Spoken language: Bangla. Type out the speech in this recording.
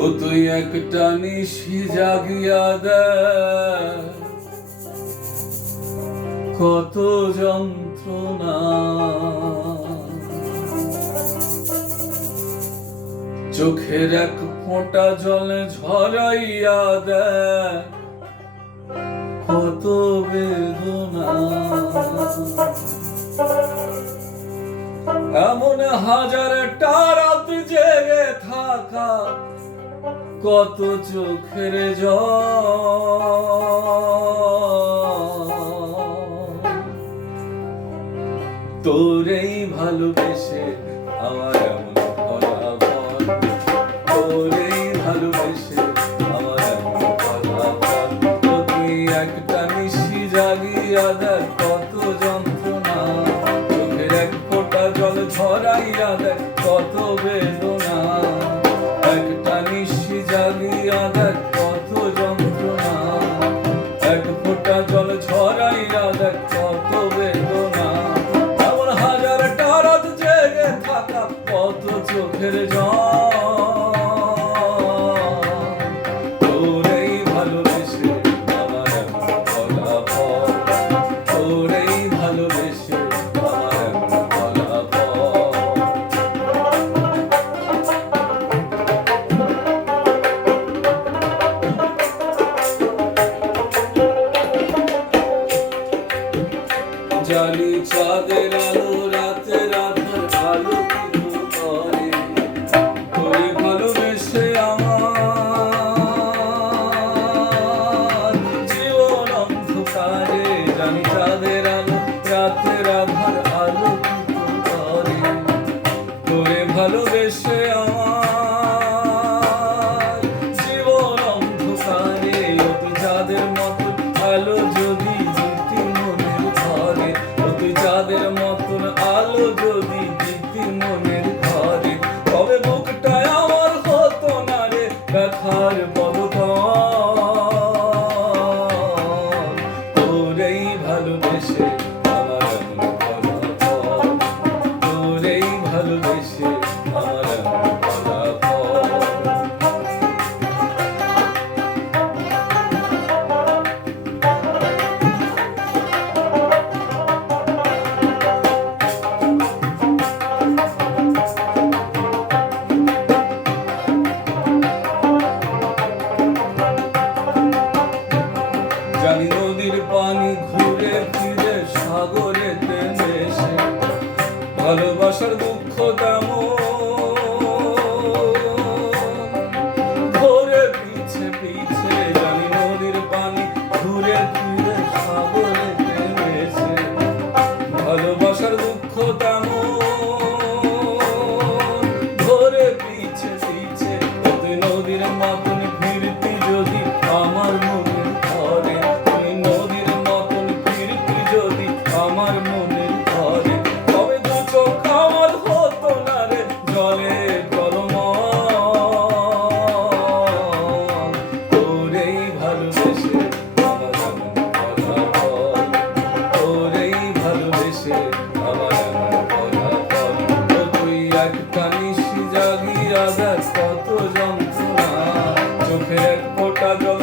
ও তুই একটা নিশি জাগিয়া দে, কত যন্ত্রণা চোখের এক ফোঁটা জলে ঝরাইয়া দে, কত বেদনা। এমন হাজারটা রাত জেগে থাকা, কত চোখের জল। তোরেই ভালোবেসে আমার এমন ফলাফল, তোরেই ভালোবেসে আমার এমন ফলাফল। তো তুই একটা নিশি জাগিয়া দে, কত যন্ত্রণা চোখের এক ফোঁটা জল ঝরাইয়া দে, কত বেদনা। একটা নিশি জাগিয়া দে, কত যন্ত্রণা, এক ফোঁটা জল ঝরাইয়া দে, কত বেদনা। এমন হাজারটা রাত জেগে থাকা, কত চোখের জল। তোরেই ভালোবেসে আমার এমন ফলাফল, তোরেই ভালোবেসে আমার এমন ফলাফল। জানি চাঁদের আলো রাতের আধার আলোকিত করে, তোরে ভালোবেসে আমার জীবন অন্ধকারে। জানি চাঁদের আলো রাতের আধার আলোকিত করে, তোরে ভালোবেসে আমার জীবন অন্ধকারে। অতি চাঁদের মতো আলো যদি দিতি মনের ঘরে, অতি চাঁদের মতন আলো যদি দিতি মনের ঘরে, তবে বুকটায় আমার হতো না রে ব্যথার পদতল। তোরেই ভালোবেসে আমার এমন ফলাফল, তোরেই ভালোবেসে আমার এমন ফলাফল। জানি নদীর পানি ঘুরে ফিরে সাগরেতে মেশে, ভালোবাসার দুঃখ তেমন ঘোরে পিছে পিছে। জানি নদীর পানি ঘুরে ফিরে সাগরেতে মেশে, ভালোবাসার দুঃখ তেমন ঘোরে পিছে পিছে। তুই নদীর মতন ফিরতি যদি আমার মনের ঘরে, তুই নদীর মতন ফিরতি যদি আমার মনের ঘরে, তবে দু চোখ আমার হতো না রে জলে টলমল। তোরেই ভালোবেসে আমার এমন ফলাফল, তোরেই ভালোবেসে আমার এমন ফলাফল। ও তুই একটা নিশি জাগিয়া দে, কত যন্ত্রণা চোখের এক ফোঁটা জল